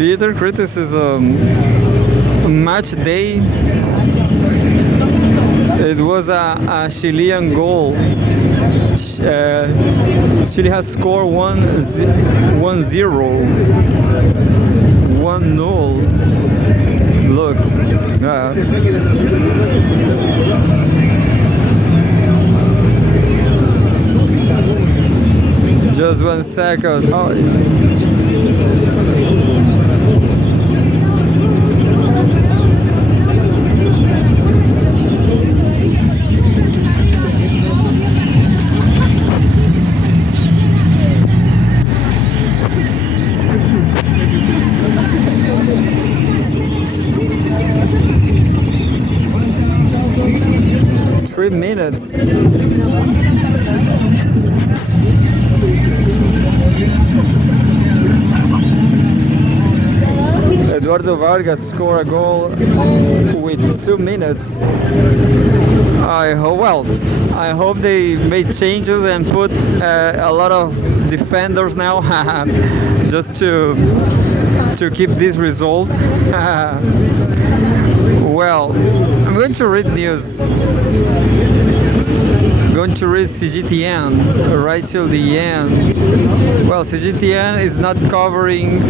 Bitter criticism. Match day. It was a Chilean goal. Chile has scored 1-0. 1-0. Look. Just 1 second. Oh. 3 minutes. Eduardo Vargas scored a goal with 2 minutes. I hope they made changes and put a lot of defenders now, just to keep this result. Well, I'm going to read news. Going to read Cgtn right till the end. Well, Cgtn is not covering.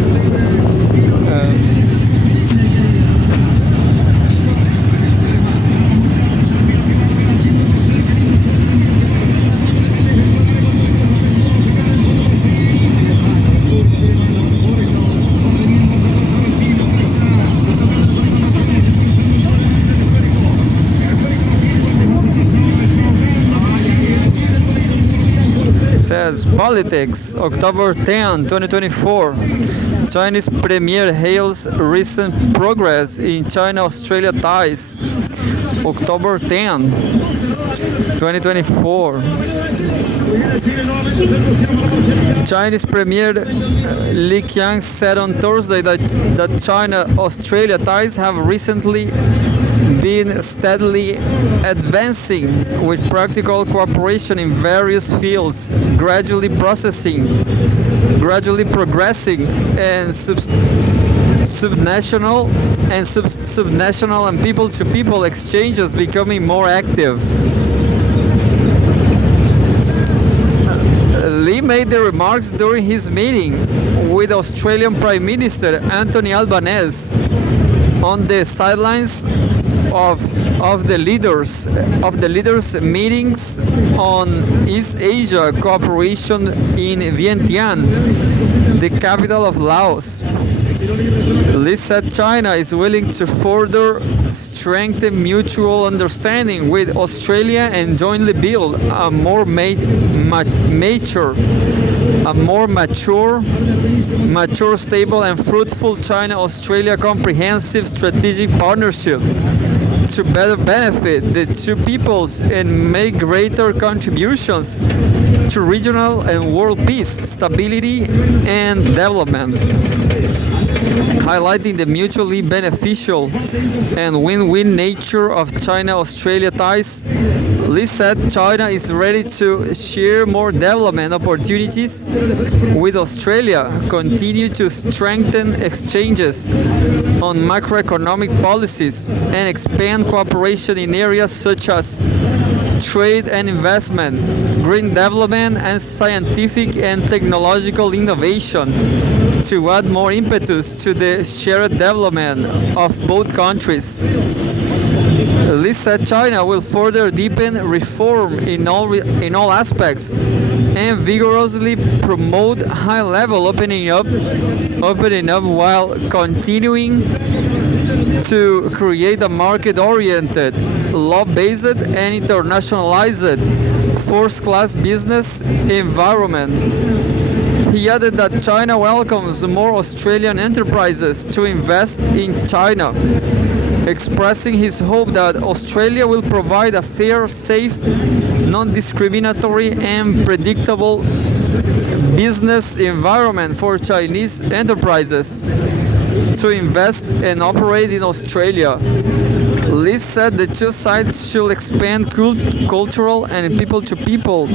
Says politics, October 10, 2024. Chinese premier hails recent progress in China-Australia ties. October 10, 2024. Chinese Premier Li Qiang said on Thursday that China-Australia ties have recently been steadily advancing with practical cooperation in various fields, gradually progressing and subnational and people-to-people exchanges becoming more active. Li made the remarks during his meeting with Australian Prime Minister Anthony Albanese on the sidelines of the leaders meetings on East Asia cooperation in Vientiane, the capital of Laos. Li said China is willing to further strengthen mutual understanding with Australia and jointly build a more mature, stable and fruitful China-Australia comprehensive strategic partnership to better benefit the two peoples and make greater contributions to regional and world peace, stability, and development. Highlighting the mutually beneficial and win-win nature of China-Australia ties, Li said China is ready to share more development opportunities with Australia, continue to strengthen exchanges on macroeconomic policies, and expand cooperation in areas such as trade and investment, green development, and scientific and technological innovation to add more impetus to the shared development of both countries. Li said China will further deepen reform in all aspects and vigorously promote high-level opening up while continuing to create a market-oriented, law-based and internationalized first-class business environment. He added that China welcomes more Australian enterprises to invest in China, expressing his hope that Australia will provide a fair, safe, non-discriminatory and predictable business environment for Chinese enterprises to invest and operate in Australia. Lee said the two sides should expand cultural and people-to-people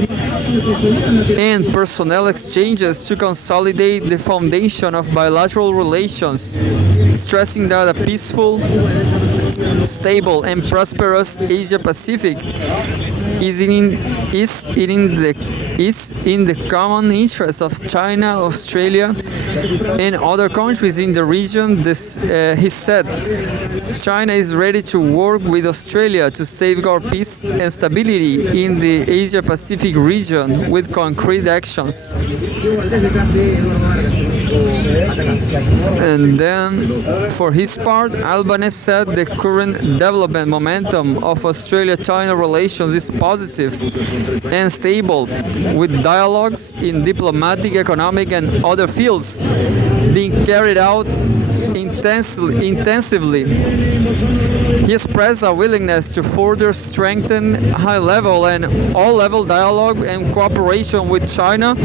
and personnel exchanges to consolidate the foundation of bilateral relations, stressing that a peaceful, stable, and prosperous Asia-Pacific is in the common interest of China, Australia, and other countries in the region. He said, China is ready to work with Australia to safeguard peace and stability in the Asia-Pacific region with concrete actions. And then, for his part, Albanese said the current development momentum of Australia-China relations is positive and stable, with dialogues in diplomatic, economic, and other fields being carried out intensively. He expressed a willingness to further strengthen high-level and all-level dialogue and cooperation with China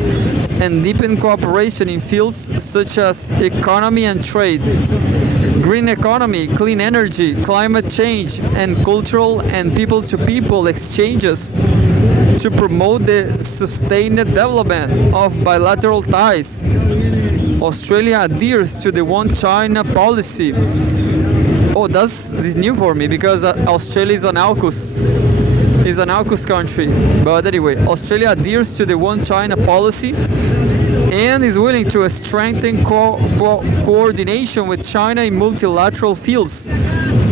and deepen cooperation in fields such as economy and trade, green economy, clean energy, climate change, and cultural and people-to-people exchanges to promote the sustained development of bilateral ties. Australia adheres to the One China policy. Oh, this is new for me because Australia is an AUKUS. It's an AUKUS country. But anyway, Australia adheres to the One China policy and is willing to strengthen coordination with China in multilateral fields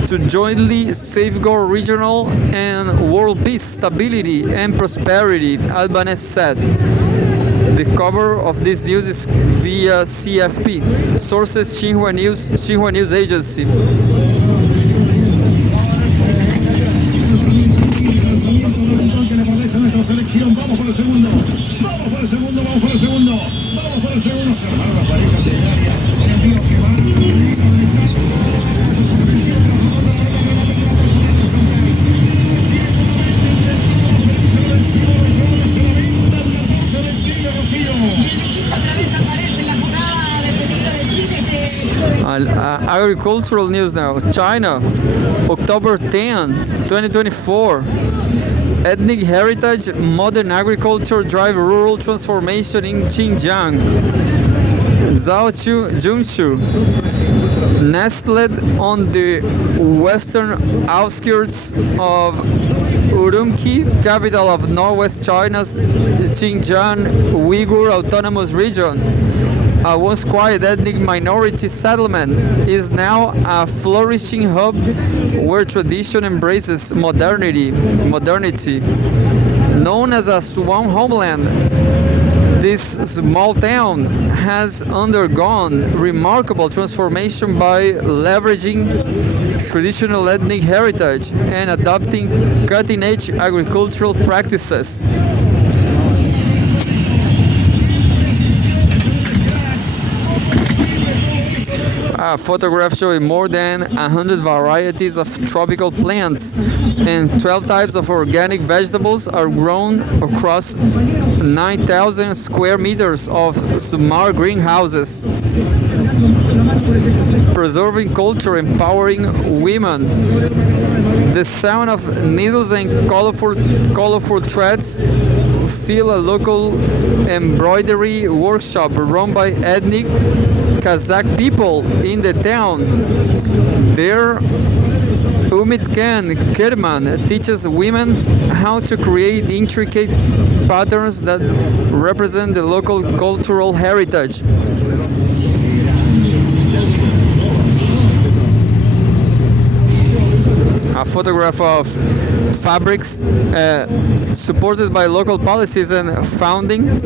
to jointly safeguard regional and world peace, stability, and prosperity, Albanese said. The cover of this news is via CFP. Sources Xinhua News Agency. Agricultural news now. China, October 10, 2024. Ethnic heritage, modern agriculture drive rural transformation in Xinjiang. Zhaochu Junshu, nestled on the western outskirts of Urumqi, capital of northwest China's Xinjiang Uyghur Autonomous Region. A once quiet ethnic minority settlement is now a flourishing hub where tradition embraces modernity. Known as a swan homeland, this small town has undergone remarkable transformation by leveraging traditional ethnic heritage and adopting cutting-edge agricultural practices. A photograph showing more than 100 varieties of tropical plants and 12 types of organic vegetables are grown across 9,000 square meters of smart greenhouses. Preserving culture, empowering women. The sound of needles and colorful threads fill a local embroidery workshop run by ethnic Kazakh people in the town. There, Umid Khan Kerman teaches women how to create intricate patterns that represent the local cultural heritage. A photograph of fabrics supported by local policies and funding.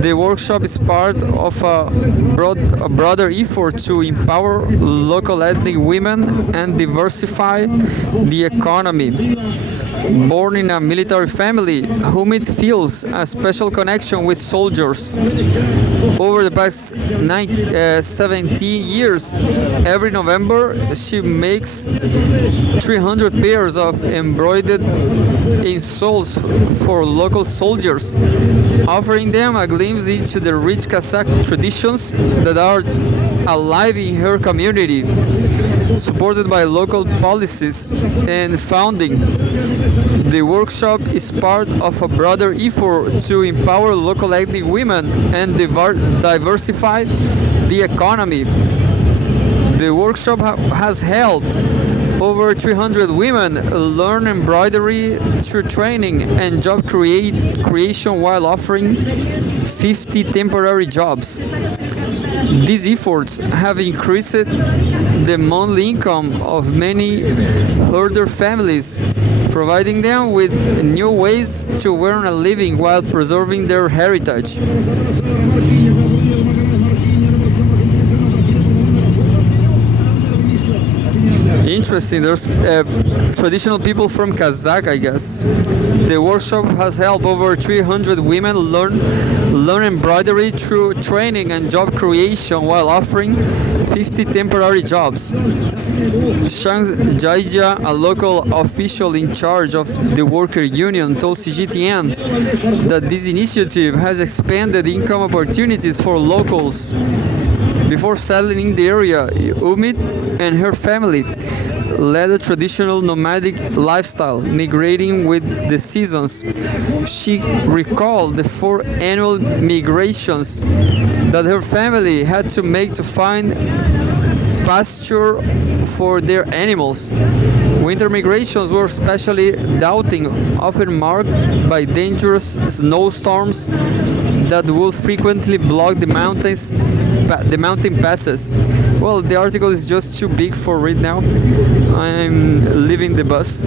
The workshop is part of a broader effort to empower local ethnic women and diversify the economy. Born in a military family, Humid feels a special connection with soldiers. Over the past 17 years, every November she makes 300 pairs of embroidered insoles for local soldiers, offering them a glimpse into the rich Kazakh traditions that are alive in her community. supported by local policies and funding. The workshop is part of a broader effort to empower local ethnic women and diversify the economy. The workshop has helped over 300 women learn embroidery through training and job creation while offering 50 temporary jobs. These efforts have increased the monthly income of many herder families, providing them with new ways to earn a living while preserving their heritage. Interesting. There's traditional people from Kazakh, I guess. The workshop has helped over 300 women learn embroidery through training and job creation while offering 50 temporary jobs. Shang Jaija, a local official in charge of the worker union, told Cgtn that this initiative has expanded income opportunities for locals. Before settling in the area, Umit and her family led a traditional nomadic lifestyle, migrating with the seasons. She recalled the 4 annual migrations that her family had to make to find pasture for their animals. Winter migrations were especially daunting, often marked by dangerous snowstorms that would frequently block the mountain passes. Well, the article is just too big for read now. I'm leaving the bus.